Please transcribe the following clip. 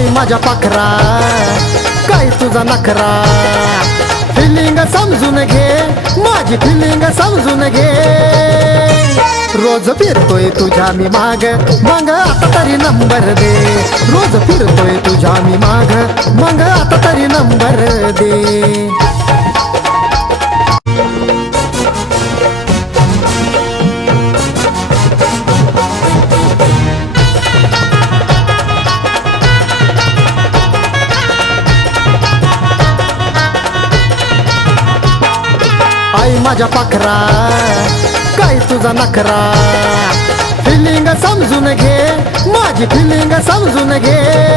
आई माझ्या पाखरा काय तुझा नखरा, फिलिंग समजून घे माझी फिलिंग समजून घे। रोज फिरतोय तुझ्या मी माग मग आता तरी नंबर दे, रोज फिरतोय तुझ्या मी माग मग आता तरी नंबर दे। आई माझ्या पाखरा काय तुझा नखरा, फिलिंग समजून घे माझी फिलिंग समजून घे।